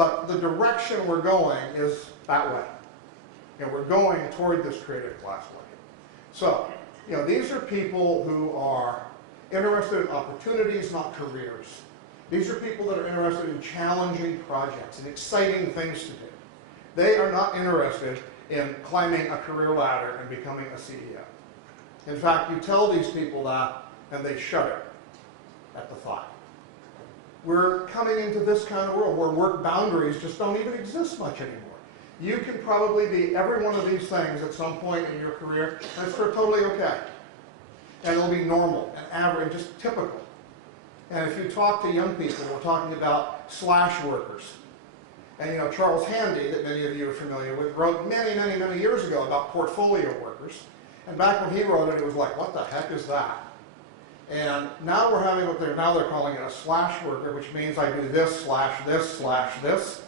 But the direction we're going is that way. And we're going toward this creative class way. So, these are people who are interested in opportunities, not careers. These are people that are interested in challenging projects and exciting things to do. They are not interested in climbing a career ladder and becoming a CEO. In fact, you tell these people that, and they shudder at the thought. We're coming into this kind of world where work boundaries just don't even exist much anymore. You can probably be every one of these things at some point in your career, and it's totally okay. And it'll be normal and average, just typical. And if you talk to young people, we're talking about slash workers. And Charles Handy, that many of you are familiar with, wrote many, many, many years ago about portfolio workers. And back when he wrote it, it was like, what the heck is that? And now we're having they're calling it a slash worker, which means I do this, slash this, slash this.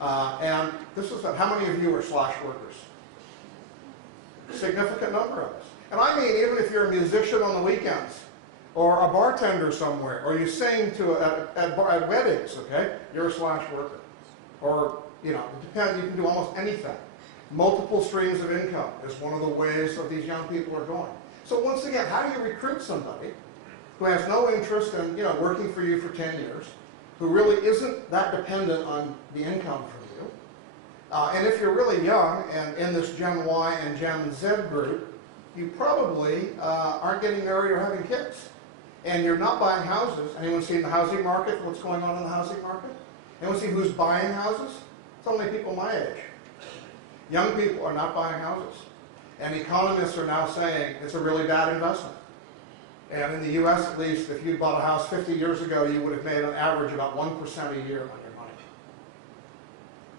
And this is how many of you are slash workers? Significant number of us. And I mean, even if you're a musician on the weekends, or a bartender somewhere, or you sing at weddings, okay? You're a slash worker. Or, it depends, you can do almost anything. Multiple streams of income is one of the ways that these young people are going. So once again, how do you recruit somebody who has no interest in, working for you for 10 years, who really isn't that dependent on the income from you? And if you're really young and in this Gen Y and Gen Z group, you probably aren't getting married or having kids. And you're not buying houses. Anyone seen the housing market? What's going on in the housing market? Anyone see who's buying houses? It's only people my age. Young people are not buying houses. And economists are now saying it's a really bad investment. And in the US at least, if you bought a house 50 years ago, you would have made on average about 1% a year on your money.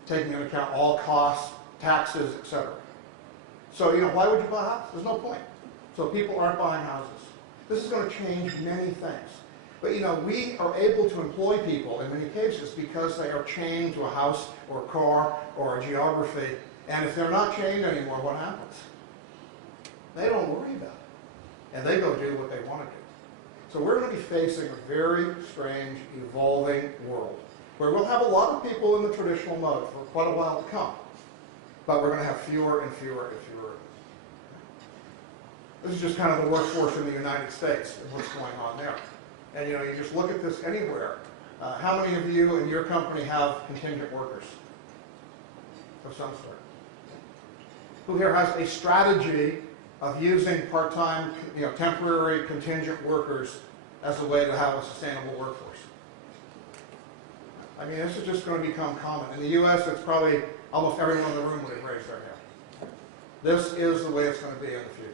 Taking into account all costs, taxes, etc. So, why would you buy a house? There's no point. So people aren't buying houses. This is going to change many things. But we are able to employ people in many cases because they are chained to a house or a car or a geography. And if they're not chained anymore, what happens? They don't worry about it. And they go do what they want to do. So we're going to be facing a very strange, evolving world where we'll have a lot of people in the traditional mode for quite a while to come. But we're going to have fewer and fewer and fewer. This is just kind of the workforce in the United States and what's going on there. And you just look at this anywhere. How many of you in your company have contingent workers of some sort? Who here has a strategy of using part-time, temporary contingent workers as a way to have a sustainable workforce? I mean, this is just going to become common. In the U.S., it's probably almost everyone in the room would have raised their hand. This is the way it's going to be in the future.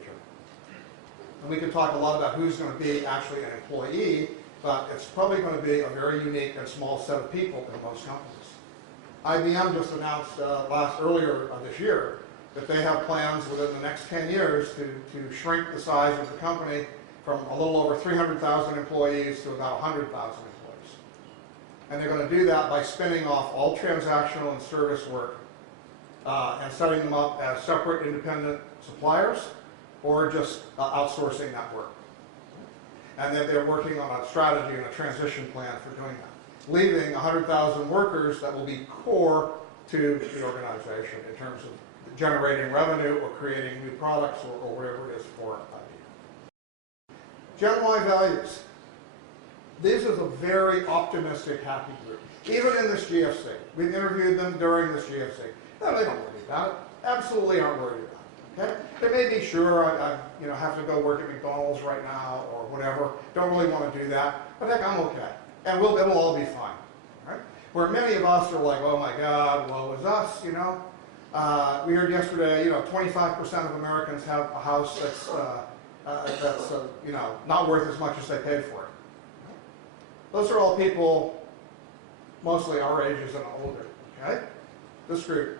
And we can talk a lot about who's going to be actually an employee, but it's probably going to be a very unique and small set of people in most companies. IBM just announced earlier this year that they have plans within the next 10 years to shrink the size of the company from a little over 300,000 employees to about 100,000 employees. And they're going to do that by spinning off all transactional and service work and setting them up as separate independent suppliers or just outsourcing that work. And then they're working on a strategy and a transition plan for doing that, leaving 100,000 workers that will be core to the organization in terms of generating revenue or creating new products or whatever it is for IBM. Gen Y values. This is a very optimistic, happy group. Even in this GFC. We've interviewed them during this GFC. No, they don't worry about it. Absolutely aren't worried about it. Okay? They may be sure I have to go work at McDonald's right now or whatever. Don't really want to do that. But heck, I'm okay. And it'll all be fine. Right? Where many of us are like, oh my God, woe is us, We heard yesterday, 25% of Americans have a house that's not worth as much as they paid for it. Those are all people, mostly our ages and older. Okay? This group,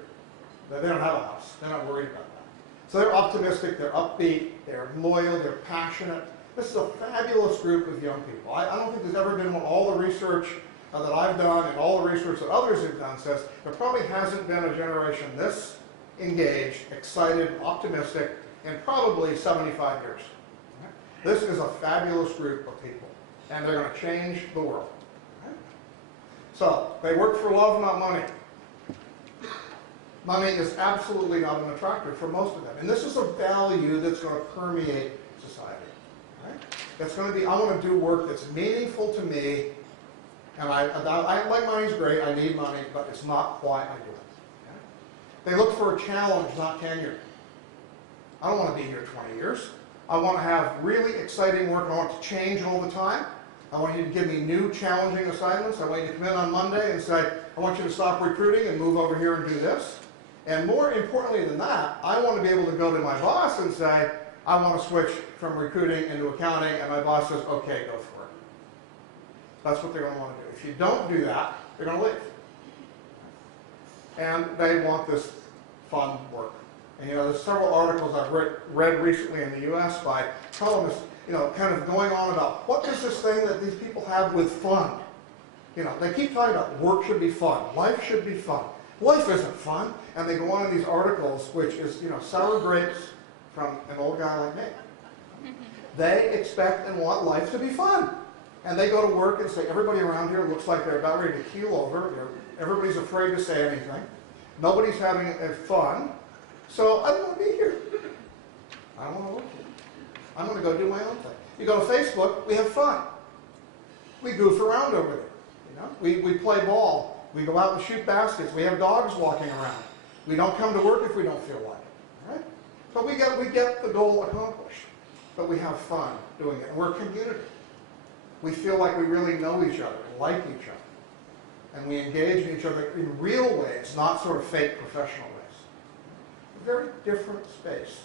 they don't have a house. They're not worried about that. So they're optimistic, they're upbeat, they're loyal, they're passionate. This is a fabulous group of young people. I don't think there's ever been all the research that I've done and all the research that others have done says there probably hasn't been a generation this engaged, excited, optimistic in probably 75 years. This is a fabulous group of people, and they're going to change the world. So they work for love, not money. Money is absolutely not an attractor for most of them. And this is a value that's going to permeate society. Right? It's going to be, I want to do work that's meaningful to me, and I like money's great, I need money, but it's not why I do it. Okay? They look for a challenge, not tenure. I don't want to be here 20 years. I want to have really exciting work. I want it to change all the time. I want you to give me new challenging assignments. I want you to come in on Monday and say, I want you to stop recruiting and move over here and do this. And more importantly than that, I want to be able to go to my boss and say, I want to switch from recruiting into accounting, and my boss says, okay, go for it. That's what they're going to want to do. If you don't do that, they're going to leave. And they want this fun work. And there's several articles I've read recently in the US by columnists, kind of going on about what is this thing that these people have with fun. They keep talking about work should be fun, life should be fun. Life isn't fun. And they go on in these articles, which is, sour grapes from an old guy like me. They expect and want life to be fun. And they go to work and say, everybody around here looks like they're about ready to keel over. Everybody's afraid to say anything. Nobody's having fun. So I don't want to be here. I don't want to work here. I'm going to go do my own thing. You go to Facebook, we have fun. We goof around over there. We play ball. We go out and shoot baskets. We have dogs walking around. We don't come to work if we don't feel like it. Right? So we get the goal accomplished. But we have fun doing it. And we're a community. We feel like we really know each other and like each other. And we engage in each other in real ways, not sort of fake professional ways. A very different space.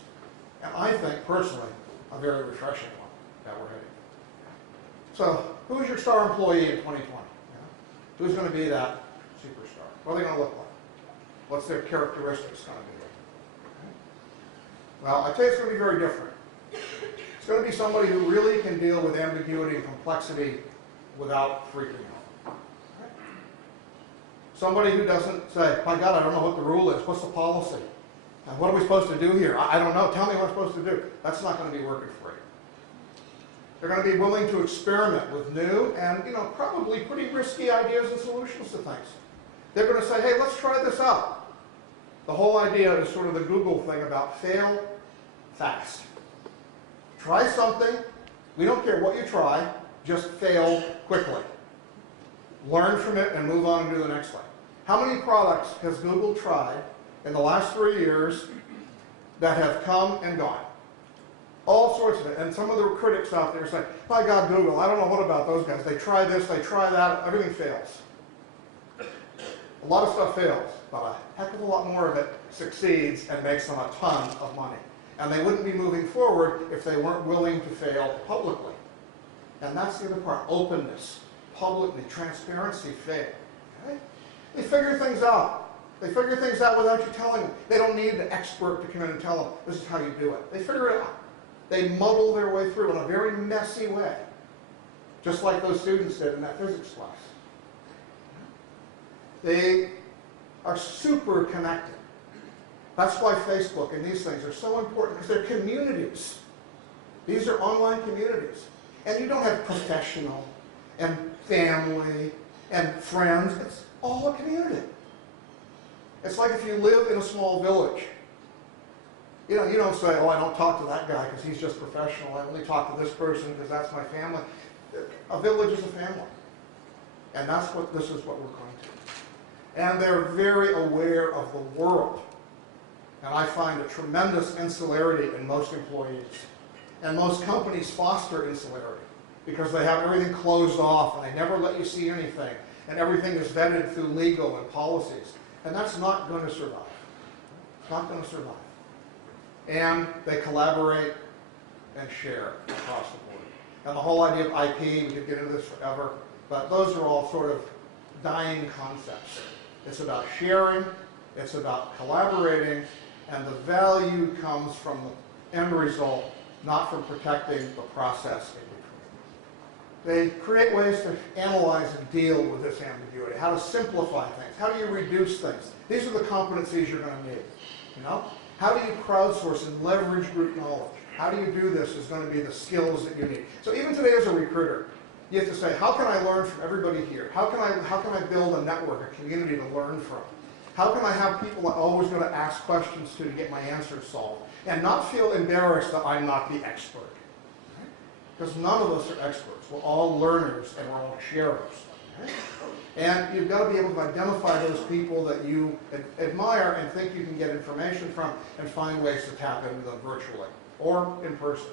And I think, personally, a very refreshing one that we're heading. So, who's your star employee in 2020? Who's going to be that superstar? What are they going to look like? What's their characteristics going to be like? Well, I tell you it's going to be very different. It's going to be somebody who really can deal with ambiguity and complexity without freaking out. Right? Somebody who doesn't say, my God, I don't know what the rule is. What's the policy? And what are we supposed to do here? I don't know. Tell me what I'm supposed to do. That's not going to be working for you. They're going to be willing to experiment with new and, probably pretty risky ideas and solutions to things. They're going to say, hey, let's try this out. The whole idea is sort of the Google thing about fail fast. Try something. We don't care what you try. Just fail quickly. Learn from it and move on and do the next one. How many products has Google tried in the last 3 years that have come and gone? All sorts of it. And some of the critics out there say, my God, Google, I don't know what about those guys. They try this, they try that, everything fails. A lot of stuff fails, but a heck of a lot more of it succeeds and makes them a ton of money. And they wouldn't be moving forward if they weren't willing to fail publicly. And that's the other part, openness, publicly, transparency, fail. Okay? They figure things out. They figure things out without you telling them. They don't need an expert to come in and tell them, this is how you do it. They figure it out. They muddle their way through in a very messy way, just like those students did in that physics class. They are super connected. That's why Facebook and these things are so important, because they're communities. These are online communities. And you don't have professional and family and friends. It's all a community. It's like if you live in a small village. You don't say, oh, I don't talk to that guy because he's just professional. I only talk to this person because that's my family. A village is a family. And this is what we're going to. And they're very aware of the world. And I find a tremendous insularity in most employees. And most companies foster insularity because they have everything closed off and they never let you see anything. And everything is vetted through legal and policies. And that's not going to survive. It's not going to survive. And they collaborate and share across the board. And the whole idea of IP, we could get into this forever, but those are all sort of dying concepts. It's about sharing, it's about collaborating, and the value comes from the end result, not from protecting the process in between. They create ways to analyze and deal with this ambiguity, how to simplify things, how do you reduce things. These are the competencies you're going to need. How do you crowdsource and leverage group knowledge? How do you do this is going to be the skills that you need. So even today as a recruiter, you have to say, how can I learn from everybody here? How can I build a network, a community to learn from? How can I have people I'm always going to ask questions to get my answers solved? And not feel embarrassed that I'm not the expert. Because none of us are experts. We're all learners and we're all sharers. Okay? And you've got to be able to identify those people that you admire and think you can get information from and find ways to tap into them virtually or in person.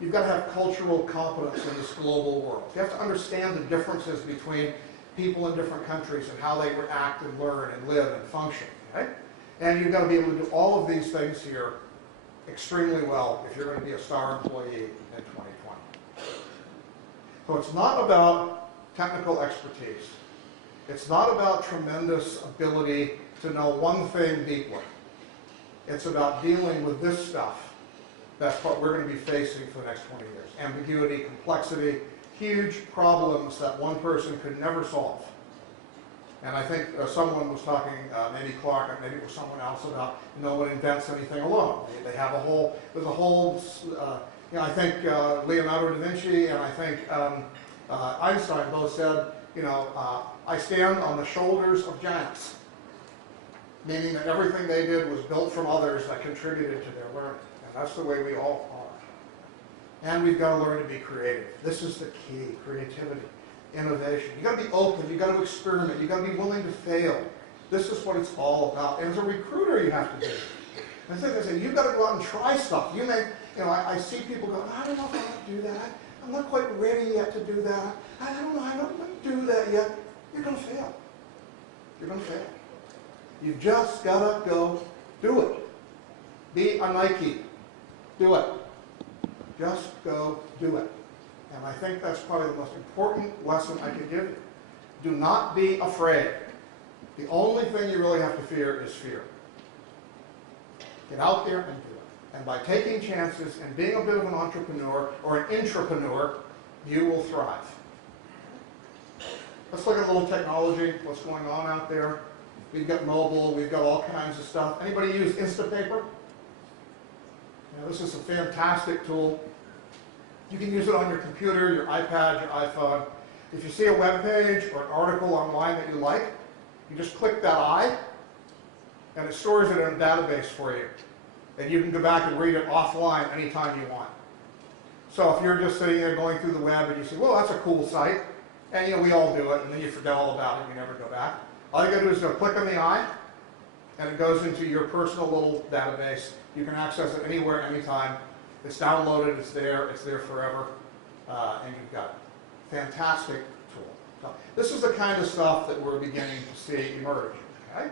You've got to have cultural competence in this global world. You have to understand the differences between people in different countries and how they react and learn and live and function. Okay? And you've got to be able to do all of these things here extremely well if you're going to be a star employee in 2020. So it's not about technical expertise. It's not about tremendous ability to know one thing deeply. It's about dealing with this stuff. That's what we're going to be facing for the next 20 years. Ambiguity, complexity, huge problems that one person could never solve. And I think someone was talking, maybe Clark, maybe it was someone else, about no one invents anything alone. They have a whole, there's a whole, I think Leonardo da Vinci and I think Einstein both said, I stand on the shoulders of giants. Meaning that everything they did was built from others that contributed to their learning. And that's the way we all are. And we've got to learn to be creative. This is the key, creativity, innovation. You've got to be open. You've got to experiment. You've got to be willing to fail. This is what it's all about. And as a recruiter, you have to do it. I think I say, you've got to go out and try stuff. You may, I see people go, I don't know if I want to do that. I'm not quite ready yet to do that. I don't know, I don't want to do that yet. You're going to fail. You're going to fail. You've just got to go do it. Be a Nike. Do it. Just go do it. And I think that's probably the most important lesson I could give you. Do not be afraid. The only thing you really have to fear is fear. Get out there and do it. And by taking chances and being a bit of an entrepreneur or an intrapreneur, you will thrive. Let's look at a little technology, what's going on out there. We've got mobile, we've got all kinds of stuff. Anybody use Instapaper? This is a fantastic tool. You can use it on your computer, your iPad, your iPhone. If you see a web page or an article online that you like, you just click that I, and it stores it in a database for you. And you can go back and read it offline anytime you want. So if you're just sitting there going through the web and you say, well, that's a cool site, and we all do it, and then you forget all about it, you never go back. All you got to do is go click on the I, and it goes into your personal little database. You can access it anywhere, anytime. It's downloaded, it's there forever, and you've got it. Fantastic tool. So this is the kind of stuff that we're beginning to see emerge. Okay?